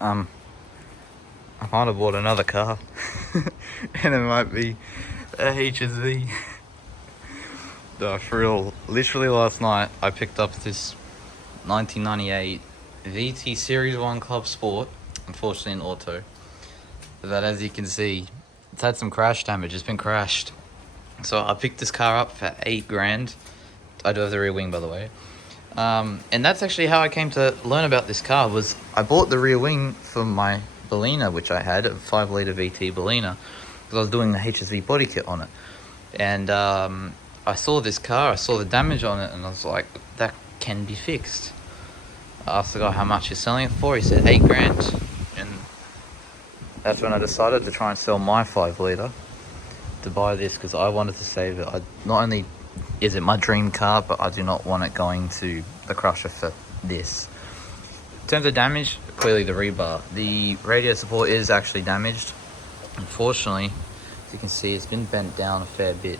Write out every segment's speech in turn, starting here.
I might have bought another car. And it might be a HSV. For real, literally last night I picked up this 1998 VT Series 1 Clubsport, unfortunately in auto, that, as you can see, it's had some crash damage. It's been crashed. So I picked this car up for 8 grand. I do have the rear wing, by the way. And that's actually how I came to learn about this car. Was I bought the rear wing for my Balena, which I had, a 5-litre VT Balena, because I was doing the HSV body kit on it. And I saw this car, I saw the damage on it, and I was like, that can be fixed. I asked the guy how much he's selling it for. He said 8 grand. And that's when I decided to try and sell my 5-litre to buy this, because I wanted to save it. Not only is it my dream car, but I do not want it going to the crusher for this. In terms of damage, clearly the rebar. The radiator support is actually damaged. Unfortunately, as you can see, it's been bent down a fair bit.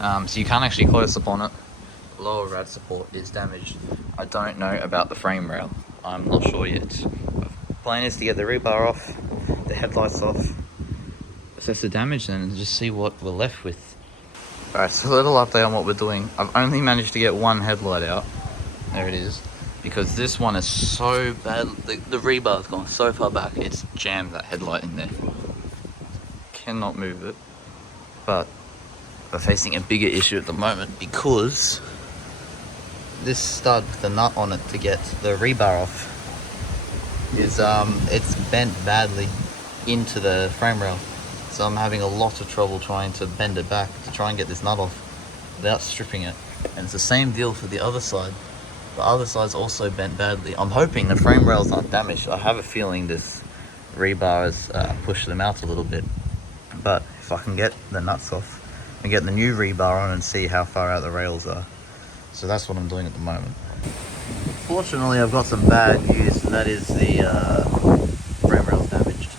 So you can't actually close up on it. The lower rad support is damaged. I don't know about the frame rail. I'm not sure yet. The plan is to get the rebar off, the headlights off, assess the damage, and just see what we're left with. Alright, so a little update on what we're doing. I've only managed to get one headlight out. There it is. Because this one is so bad. The rebar's gone so far back, it's jammed that headlight in there. Cannot move it. But we're facing a bigger issue at the moment, because this stud, the nut on it to get the rebar off, is it's bent badly into the frame rail. So I'm having a lot of trouble trying to bend it back to try and get this nut off without stripping it. And it's the same deal for the other side. The other side's also bent badly. I'm hoping the frame rails aren't damaged. I have a feeling this rebar has pushed them out a little bit. But if I can get the nuts off and get the new rebar on and see how far out the rails are. So that's what I'm doing at the moment. Fortunately, I've got some bad news, and that is the frame rail's damaged.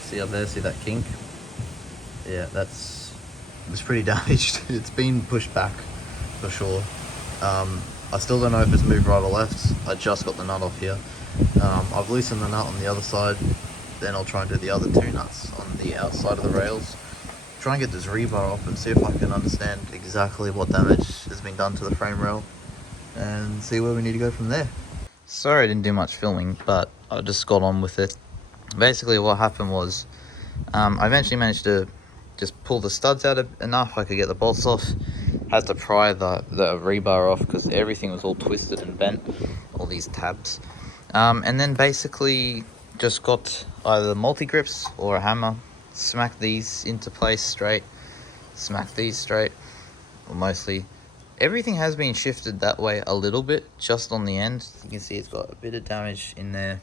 See up there, see that kink? Yeah, it's pretty damaged. It's been pushed back for sure. I still don't know if it's moved right or left. I just got the nut off here. I've loosened the nut on the other side. Then I'll try and do the other 2 nuts on the outside of the rails. Try and get this rebar off and see if I can understand exactly what damage has been done to the frame rail, and see where we need to go from there. Sorry I didn't do much filming, but I just got on with it. Basically what happened was, I eventually managed to just pull the studs out enough I could get the bolts off. Had to pry the rebar off because everything was all twisted and bent, all these tabs. And then basically just got either multi-grips or a hammer, smack these into place straight, smack these straight, or mostly. Everything has been shifted that way a little bit, just on the end. You can see it's got a bit of damage in there.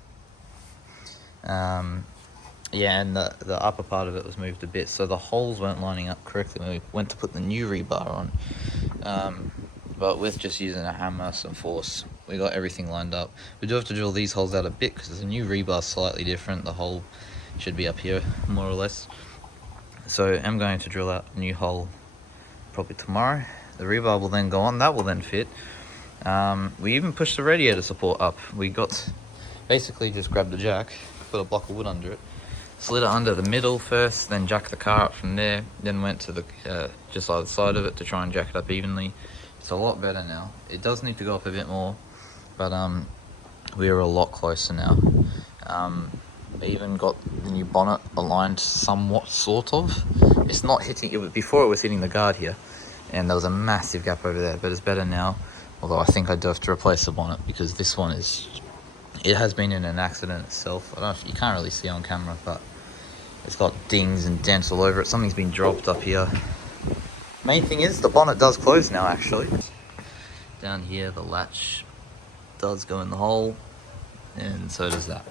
Yeah, and the upper part of it was moved a bit, so the holes weren't lining up correctly when we went to put the new rebar on. But with just using a hammer, some force, we got everything lined up. We do have to drill these holes out a bit because the new rebar is slightly different. The hole should be up here, more or less. So I'm going to drill out a new hole probably tomorrow. The rebar will then go on, that will then fit. We even pushed the radiator support up. We got, basically just grabbed the jack, put a block of wood under it, slid it under the middle first, then jacked the car up from there, then went to the just either side of it to try and jack it up evenly. It's a lot better now. It does need to go up a bit more, but we are a lot closer now. I even got the new bonnet aligned somewhat, sort of. It's not hitting it. Before it was hitting the guard here, and there was a massive gap over there, but it's better now. Although I think I do have to replace the bonnet because this one it has been in an accident itself. I don't know if you can't really see on camera, but it's got dings and dents all over it. Something's been dropped up here. Main thing is the bonnet does close now, actually. Down here, the latch does go in the hole, and so does that.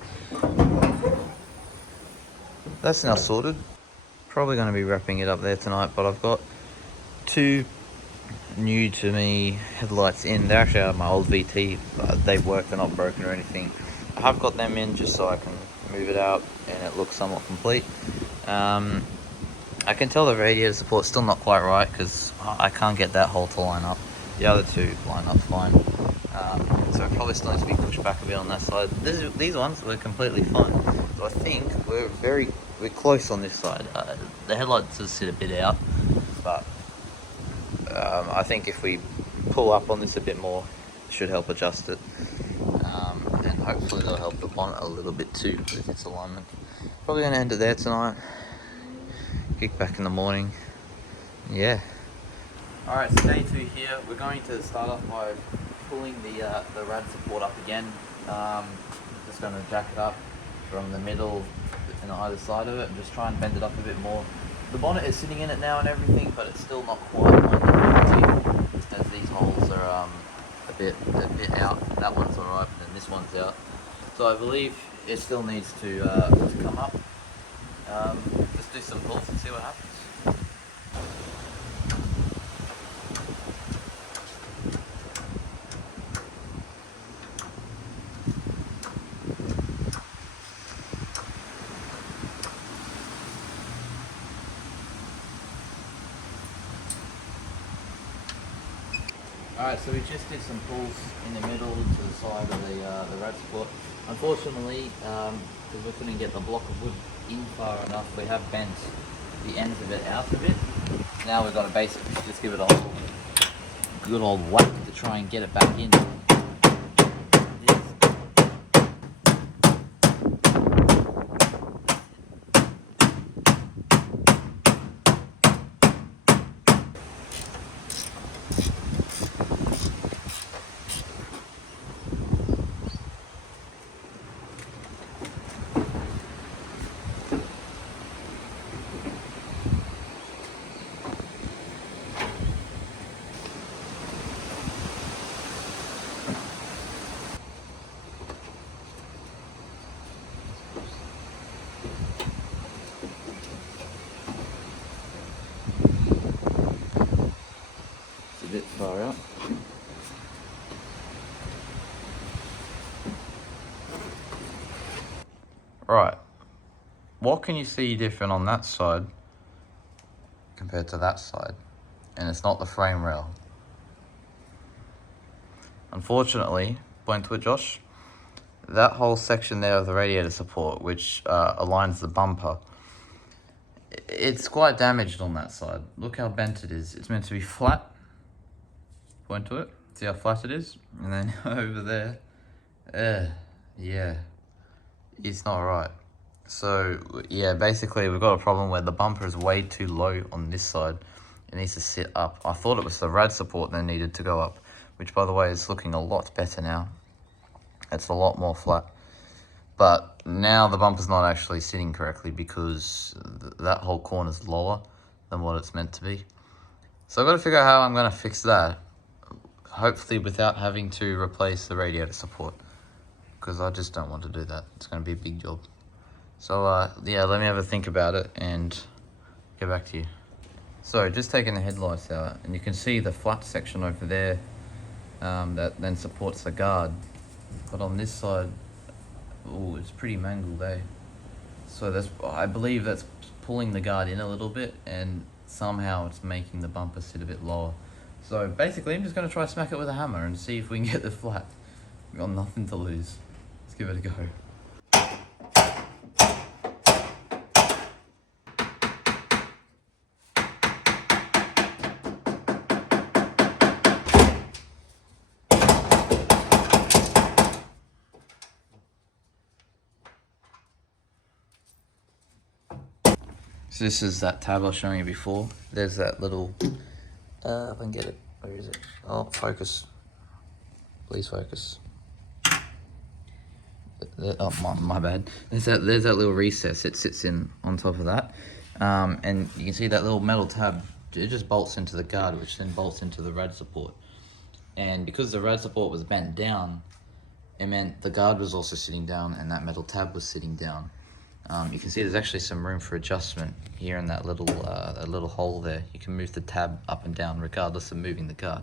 That's now sorted. Probably going to be wrapping it up there tonight, but I've got 2 new to me headlights in. They're actually out of my old VT. They work, they're not broken or anything. I have got them in just so I can move it out and it looks somewhat complete. I can tell the radiator support's still not quite right because I can't get that hole to line up. The other 2 line up fine. so it probably still needs to be pushed back a bit on that side. These ones were completely fine. So I think we're close on this side. The headlights just sit a bit out, but I think if we pull up on this a bit more, it should help adjust it. And hopefully that'll help the bonnet a little bit too with its alignment. Probably going to end it there tonight. Kick back in the morning. Yeah. Alright, so day 2 here. We're going to start off by pulling the rad support up again. Just going to jack it up from the middle and either side of it and just try and bend it up a bit more. The bonnet is sitting in it now and everything, but it's still not quite lined as these holes are a bit out. That one's alright, and then this one's out. So I believe it still needs to come up. Just do some pulls and see what happens. Alright, so we just did some pulls in the middle to the side of the rad support. Unfortunately, because we couldn't get the block of wood in far enough, we have bent the ends of it out a bit. Now we've got to basically just give it a good old whack to try and get it back in. A bit far out. Right, what can you see different on that side compared to that side? And it's not the frame rail. Unfortunately, point to it, Josh, that whole section there of the radiator support, which aligns the bumper, it's quite damaged on that side. Look how bent it is. It's meant to be flat. Point to it, see how flat it is, and then over there, yeah, it's not right. So yeah, basically we've got a problem where the bumper is way too low on this side. It needs to sit up. I thought it was the rad support that needed to go up, which by the way is looking a lot better now. It's a lot more flat, but now the bumper's not actually sitting correctly because that whole corner is lower than what it's meant to be. So I've got to figure out how I'm going to fix that. Hopefully without having to replace the radiator support, because I just don't want to do that. It's going to be a big job. So yeah, let me have a think about it and get back to you. So just taking the headlights out, and you can see the flat section over there that then supports the guard. But on this side, oh, it's pretty mangled, eh? So I believe that's pulling the guard in a little bit, and somehow it's making the bumper sit a bit lower. So basically, I'm just going to try to smack it with a hammer and see if we can get it flat. We've got nothing to lose. Let's give it a go. So this is that tab I was showing you before. There's that little, if I can get it, where is it? Oh, focus. Please focus. Oh, my bad. There's that little recess it sits in on top of that. And you can see that little metal tab, it just bolts into the guard, which then bolts into the rad support. And because the rad support was bent down, it meant the guard was also sitting down and that metal tab was sitting down. You can see there's actually some room for adjustment here in that little hole there. You can move the tab up and down regardless of moving the guard.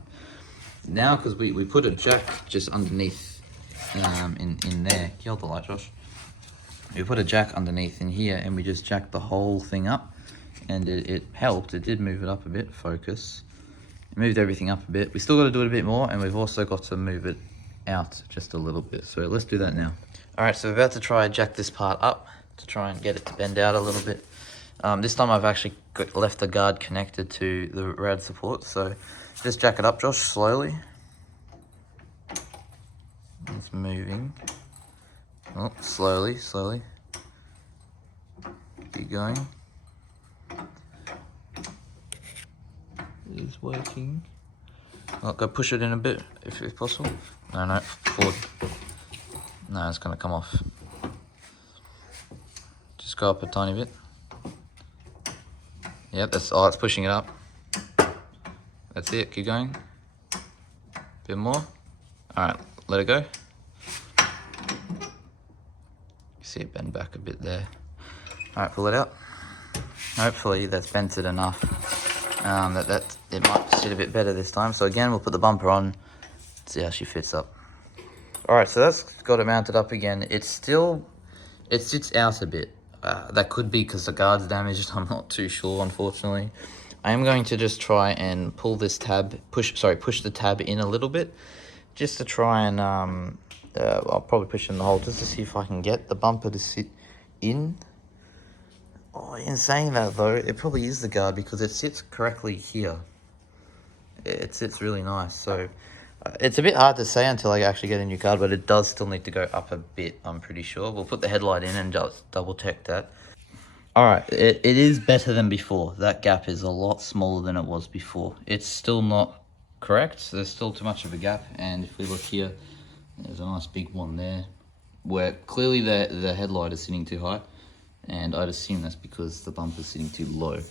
Now, because we put a jack just underneath in there. Can you hold the light, Josh? We put a jack underneath in here and we just jacked the whole thing up, and it helped. It did move it up a bit. Focus. It moved everything up a bit. We still got to do it a bit more, and we've also got to move it out just a little bit. So let's do that now. All right, so we're about to try jack this part up to try and get it to bend out a little bit. This time I've actually left the guard connected to the rad support. So just jack it up, Josh, slowly. It's moving. Oh, slowly, slowly. Keep going. It is working. Oh, go push it in a bit, if possible. No, forward. No, it's gonna come off. Just go up a tiny bit. Yep, it's pushing it up. That's it, keep going. Bit more. All right, let it go. See it bend back a bit there. All right, pull it out. Hopefully that's bent it enough that it might sit a bit better this time. So again, we'll put the bumper on, see how she fits up. All right, so that's got it mounted up again. It sits out a bit. That could be because the guard's damaged. I'm not too sure, unfortunately. I am going to just try and pull this tab, push the tab in a little bit, just to try and, I'll probably push in the hole just to see if I can get the bumper to sit in. Oh, in saying that though, it probably is the guard because it sits correctly here. It sits really nice. So it's a bit hard to say until I actually get a new guard, but it does still need to go up a bit, I'm pretty sure. We'll put the headlight in and just double check that. All right, it is better than before. That gap is a lot smaller than it was before. It's still not correct. There's still too much of a gap. And if we look here, there's a nice big one there where clearly the headlight is sitting too high. And I'd assume that's because the bumper's sitting too low.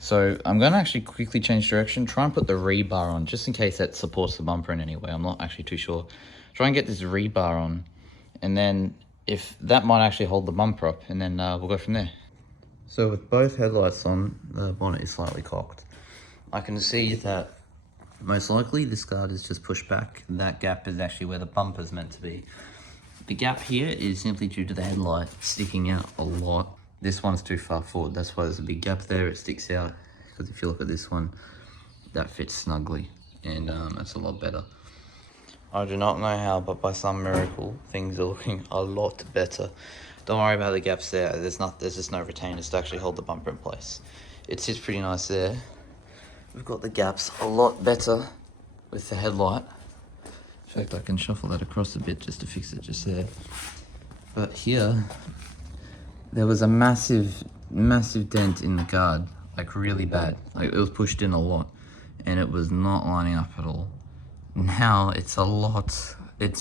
So I'm going to actually quickly change direction, try and put the rebar on, just in case that supports the bumper in any way. I'm not actually too sure. Try and get this rebar on, and then if that might actually hold the bumper up, and then we'll go from there. So with both headlights on, the bonnet is slightly cocked. I can see that most likely this guard is just pushed back. That gap is actually where the bumper's meant to be. The gap here is simply due to the headlight sticking out a lot. This one's too far forward, that's why there's a big gap there. It sticks out, because if you look at this one, that fits snugly, and it's a lot better. I do not know how, but by some miracle, things are looking a lot better. Don't worry about the gaps there. There's just no retainers to actually hold the bumper in place. It sits pretty nice there. We've got the gaps a lot better with the headlight. In fact, I can shuffle that across a bit just to fix it just there. But here, there was a massive dent in the guard, like really bad. Like it was pushed in a lot, and it was not lining up at all. Now it's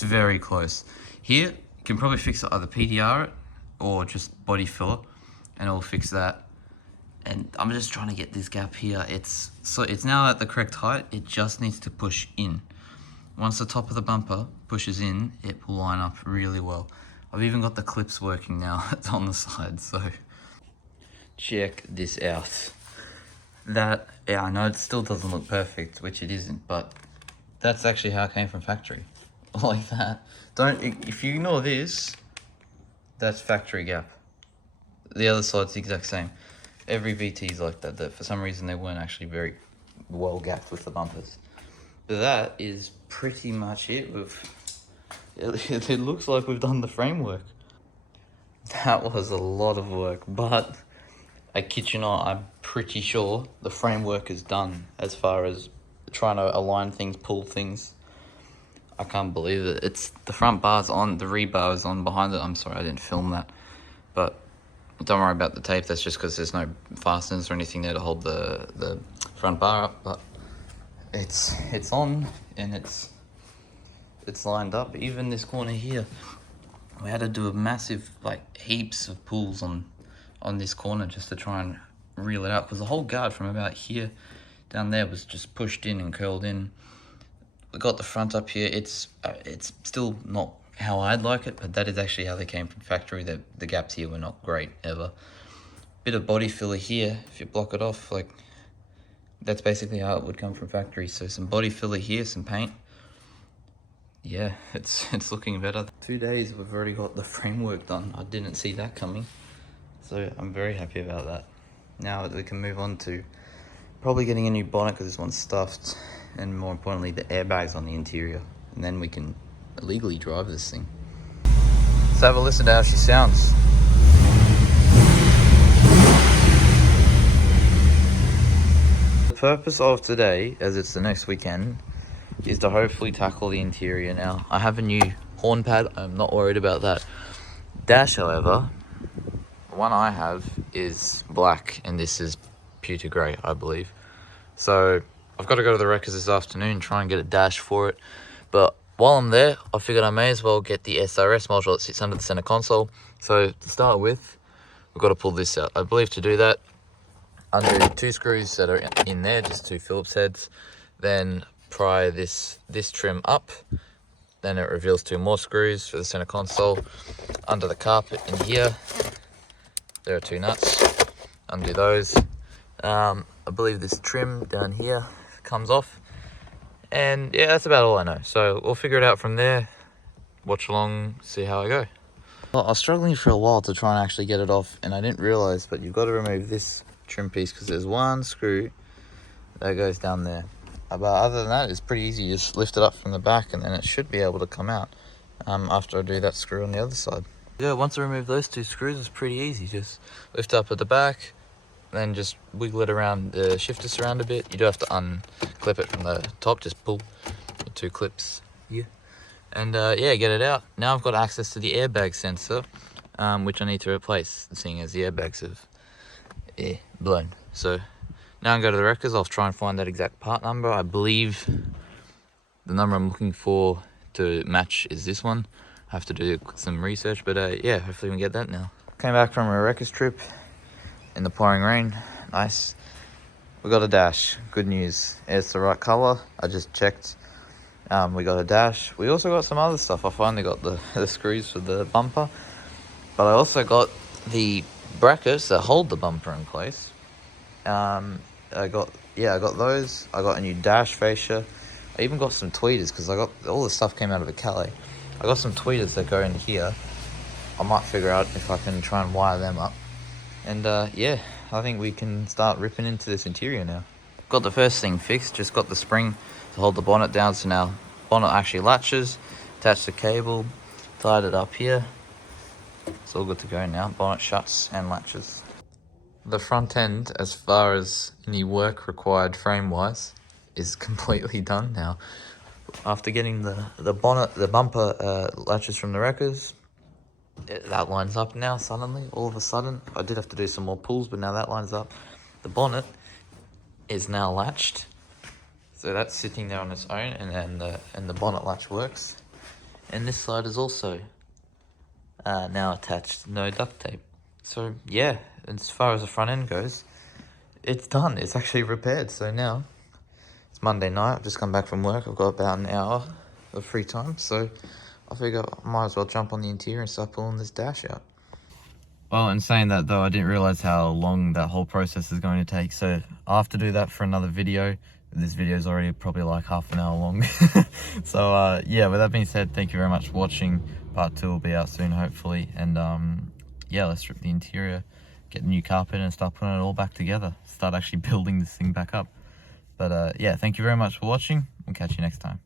very close. Here, you can probably fix it, either PDR it or just body filler, and it'll fix that. And I'm just trying to get this gap here. It's now at the correct height. It just needs to push in. Once the top of the bumper pushes in, it will line up really well. I've even got the clips working now on the side, so check this out. Yeah, I know it still doesn't look perfect, which it isn't, but that's actually how it came from factory. Like that. If you ignore this, that's factory gap. The other side's the exact same. Every VT is like that, for some reason they weren't actually very well gapped with the bumpers. But that is pretty much it. It looks like we've done the framework. That was a lot of work, but I kid you not, I'm pretty sure the framework is done as far as trying to align things, pull things. I can't believe it. It's the front bar's on, the rebar is on behind it. I'm sorry I didn't film that, but don't worry about the tape. That's just because there's no fasteners or anything there to hold the front bar up, but it's on, and it's lined up. Even this corner here, we had to do a massive, like, heaps of pulls on this corner just to try and reel it out, because the whole guard from about here down there was just pushed in and curled in. We got the front up here. It's still not how I'd like it, but that is actually how they came from factory. The gaps here were not great ever. Bit of body filler here. If you block it off, like, that's basically how it would come from factory. So some body filler here, some paint. Yeah, it's looking better. 2 days we've already got the framework done. I didn't see that coming, so I'm very happy about that. Now we can move on to probably getting a new bonnet, because this one's stuffed, and more importantly the airbags on the interior, and then we can illegally drive this thing. Let's have a listen to how she sounds. The purpose of today, as it's the next weekend, is to hopefully tackle the interior now. I have a new horn pad. I'm not worried about that. Dash, however, the one I have is black, and this is pewter grey, I believe. So I've got to go to the wreckers this afternoon, try and get a dash for it. But while I'm there, I figured I may as well get the SRS module that sits under the center console. So to start with, we've got to pull this out. I believe to do that, undo 2 screws that are in there, just 2 Phillips heads, then pry this trim up. Then it reveals 2 more screws for the center console. Under the carpet in here, there are 2 nuts. Undo those. I believe this trim down here comes off. And yeah, that's about all I know. So we'll figure it out from there. Watch along, see how I go. Well, I was struggling for a while to try and actually get it off, and I didn't realize, but you've got to remove this trim piece because there's 1 screw that goes down there. But other than that, it's pretty easy. You just lift it up from the back and then it should be able to come out after I do that screw on the other side. Yeah, once I remove those 2 screws, it's pretty easy. Just lift up at the back, then just wiggle it around, shift this around a bit. You do have to unclip it from the top, just pull the 2 clips here. And yeah, get it out. Now I've got access to the airbag sensor, which I need to replace, seeing as the airbags have blown. So now I go to the wreckers, I'll try and find that exact part number. I believe the number I'm looking for to match is this one. I have to do some research, but yeah, hopefully we can get that now. Came back from a wreckers trip in the pouring rain. Nice. We got a dash. Good news. It's the right color. I just checked. We got a dash. We also got some other stuff. I finally got the screws for the bumper, but I also got the brackets that hold the bumper in place. I got those. I got a new dash fascia. I even got some tweeters because I got all the stuff came out of a Calais. I got some tweeters that go in here. I might figure out if I can try and wire them up. And yeah, I think we can start ripping into this interior now. Got the first thing fixed. Just got the spring to hold the bonnet down. So now bonnet actually latches. Attached the cable. Tied it up here. It's all good to go now. Bonnet shuts and latches. The front end, as far as any work required frame-wise, is completely done now. After getting the bumper latches from the wreckers, that lines up now suddenly, all of a sudden. I did have to do some more pulls, but now that lines up. The bonnet is now latched, so that's sitting there on its own, and the bonnet latch works. And this side is also now attached, no duct tape. So yeah, as far as the front end goes, it's done. It's actually repaired. So now it's Monday night. I've just come back from work. I've got about an hour of free time, so I figure I might as well jump on the interior and start pulling this dash out. Well, in saying that though, I didn't realize how long that whole process is going to take. So I'll have to do that for another video. This video is already probably like half an hour long. So yeah, with that being said, thank you very much for watching. Part 2 will be out soon, hopefully. And yeah, let's strip the interior, get the new carpet, and start putting it all back together. Start actually building this thing back up. But yeah, thank you very much for watching. We'll catch you next time.